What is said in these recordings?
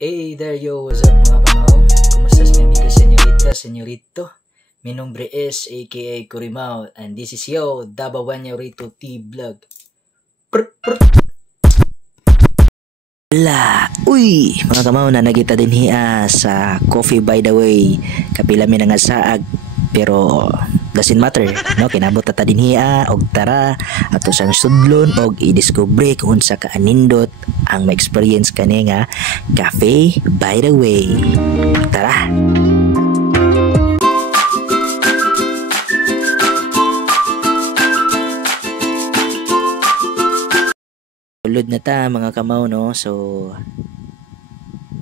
Hey there yo, what's up mga kamao? Kumusta mi amiga senyorita, senyorito? Mi nombre es aka Kurimao and this is yo, Dabawanyorito T-Vlog. Uy, mga kamao na nagita din hiya sa Coffee by the Way. Kapila mi nga saag pero doesn't matter, no? Kinabot ta din hiya og tara ato sang sudlon og i-discover kung unsa ka anindot ang ma-experience kani nga Cafe by the Way. Tara. Ulod na ta mga kamaw, no? So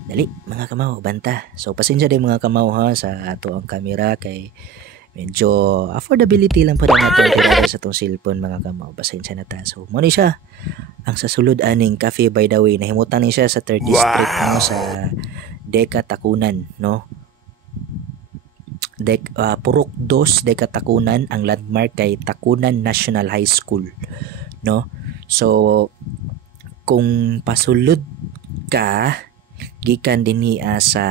dali mga kamaw, banta. So pasensya din mga kamaw ha sa ato ang camera kay medyo affordability lang po na itong tirada sa itong cellphone mga kamaw. Pasensya na ta. So muna siya ang sasulod aning Cafe by the Way. Nahimutan ni siya sa 3rd district, no? Sa Deca Tacunan, no? Purok 2 Deca Tacunan. Ang landmark kay Tacunan National High School, no? So kung pasulod ka gikan dinhi sa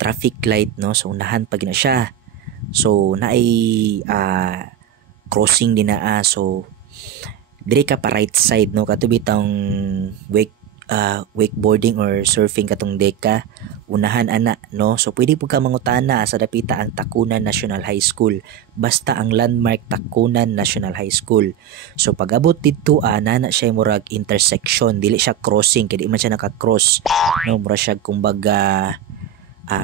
traffic light, no? So unahan pag na siya. So naay crossing din na so dire ka pa right side, no? Katubi tang wakeboarding or surfing katong Deca unahan ana, no? So pwede po ka mangutana sa dapita ang Tacunan National High School basta ang landmark Tacunan National High School. So pag-abot dito na siya murag intersection, dili siya crossing kay di man siya naka-cross, no? Mura siya kumbaga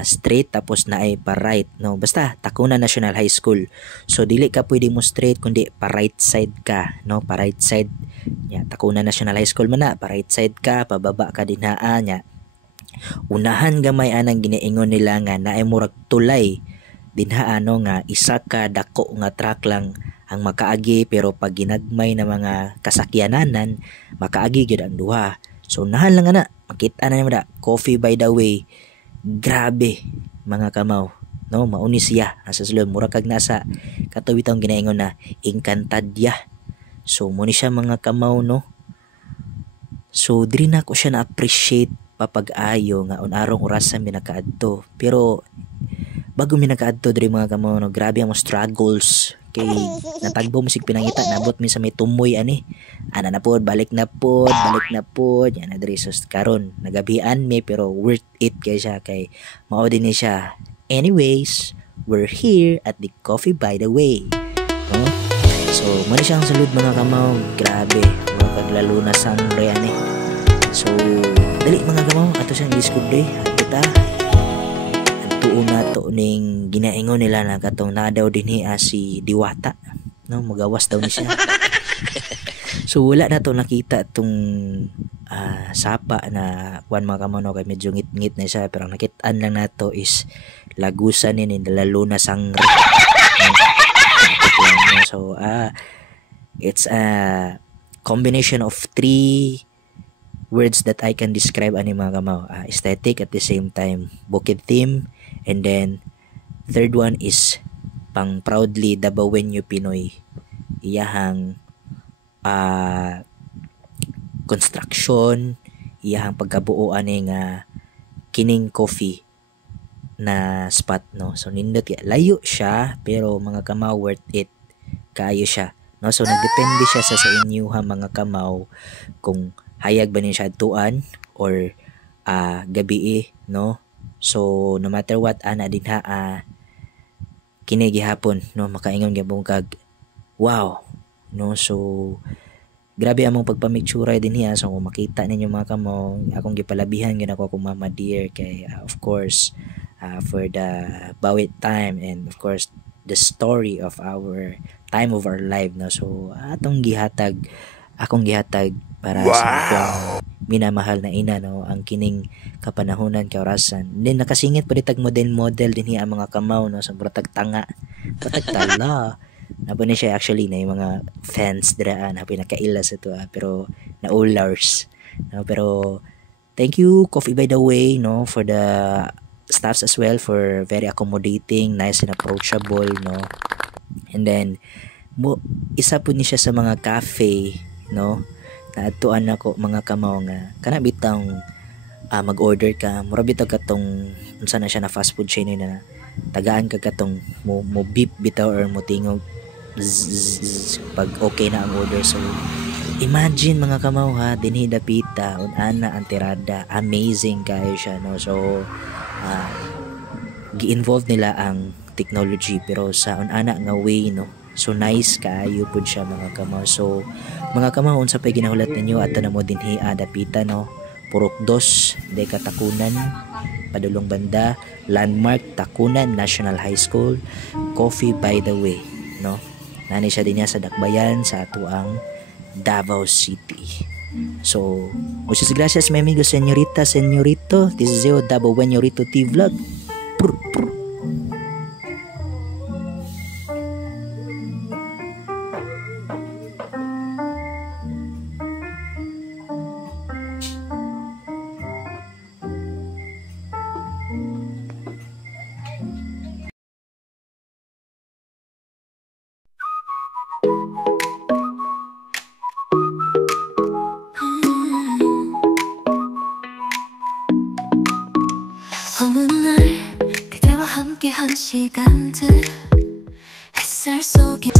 straight tapos na ay pa right, no? Basta Tacunan National High School. So dili ka pwede mo straight kundi pa right side ka, no? Pa right side nya Tacunan National High School man na, pa right side ka, pababa ka dinhaan nya unahan gamay anang giniingon nila nga naay murag tulay dinhaano nga isa ka dako nga truck lang ang makaagi, pero pag ginagmay na mga kasakyananan makaagi gyud ang duha. So unahan lang ana makita na nimo da Coffee by the Way. Grabe mga kamaw, no? Mauni siya asa sulod mura kag nasa katubi tong ginaingon na Encantadia. So mo ni siya mga kamaw, no? So diri na ko siya na appreciate papag-ayo nga unarong orasan mi nakaadto. Pero bago mi nakaadto diri mga kamaw, no, grabe ang struggles kay natagbo mo sig pinangita, nabot mi sa may tumoy ani. Ana na pod, balik na pod. Yan na diri sus karon nagabian mi pero worth it kay siya kay mao din ni siya. Anyways, we're here at the Coffee by the Way, no? So mo ni siyang sulod mga kamaw, grabe mga kaglalo na sangre ani. So dali mga kamaw ato siyang diskubre at kita tuon na to ning ginaingon nila na katong na daw dinhi si Diwata, no? Magawas daw ni siya. So wala na to nakita tong sapa na kuan mga kamaw, no? Kay medyo ngit-ngit na siya pero ang nakitaan lang nato is lagusan ni lalo na sangre. So it's a combination of 3 words that I can describe ani mga kamaw. Aesthetic, at the same time bukid theme, and then third one is pang proudly Dabawenyo Pinoy. Iyahang construction, iyahang pagkabuo ani nga kining coffee na spot, no? So nindot layo siya pero mga kamaw worth it kaayo siya, no? So nagdepende siya sa inyo ha mga kamaw kung hayag ba niya siya tuan or gabi, no? So no matter what ana din ha kini gihapon, no? Makaingon gyapon kag wow, no? So grabe among pagpamitsura din niya. So kung makita ninyo mga kamo, akong gipalabihan gyud ako kung Mama Dear kay of course for the bawit time and of course the story of our time of our life, no? So akong gihatag para sa akong minamahal na ina, no? Ang kining kapanahonan kay orasan. Then nakasingit pa ditag model din hiya mga kamaw, no? So buratag tanga patag tala nabo ni siya actually na yung mga fans diraan na pinakaila sa to pero na ulars, no? Pero thank you Coffee by the Way, no, for the staffs as well for very accommodating, nice and approachable, no? And then isa po ni siya sa mga cafe, no, naadtuan ako mga kamaw nga kana bitang mag-order ka, mura bitaw katong unsa na siya na fast food chain na tagaan ka katong mo beep bitaw or mo tingog pag okay na ang order. So imagine mga kamaw ha, dinhi dapita unana ang tirada, amazing kayo siya no. So gi-involve nila ang technology pero sa unana nga way no. So nice kaayo pud siya mga kamaw. So mga kamaw, unsa pay ginahulat ninyo adto na mo dinhi dapita no. Purok 2 Deka Takunan, padulong banda Landmark Takunan National High School, Coffee by the Way no. Nani siya din sa Dakbayan sa atuang Davao City. So muchas gracias mi amigo señorita, señorito. This is your Davao Ñorito T Vlog. Prr, prr. 어느 날 그대와 함께한 시간들 햇살 속에